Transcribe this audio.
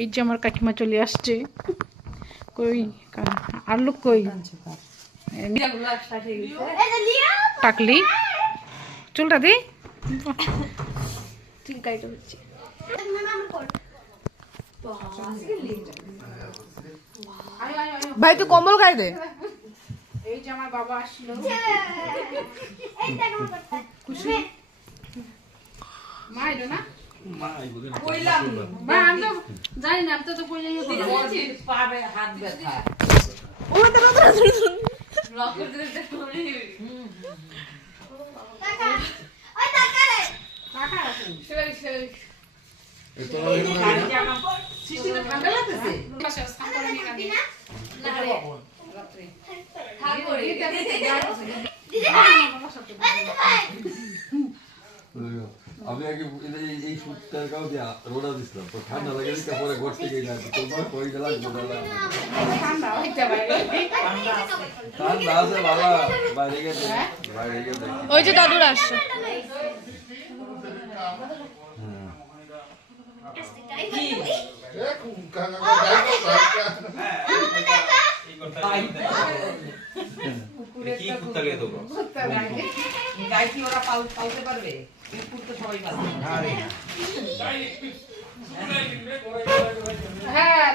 এই যে আমার কাকিমা চলে আসছে। কই আর লোক কই? টাকলি চুলটা দি চুলকাইটা হচ্ছে। ভাই তুই কম্বল গায়ে দে। এই যে আমার বাবা আসলো। খুশি মা এটা না কইলাম মা আমি তো জানি না, আমি তো কইলাই পাবে হাত ব্যথা ও দাঁড়া ব্লক করে দিতে কাকা ওই কাকা রে কাকা সেই সেই এটা সিস্টেমে ঠান্ডা লাগতেছে পাশে স্নান করে নিয়ে দিদি না না না রে রাত্রে থাক করে দিদি ভাই দিদি ভাই আমি আগে এই সুটটার গাও দিয়ে রোডা দিছিলাম তো ঠান্ডা লাগে দিতে পরে ঘর থেকে গেলাম তোমার কই গেলাম ঠান্ডা হইতে পারে। ঠান্ডা আছে বাবা বাইরে গিয়ে ওই যে দাদুরা আসছে। কি কুত্তা গে দেবো গাই কি ওরা পালতে পারবে কুকুর তো সবাই পালবে হ্যাঁ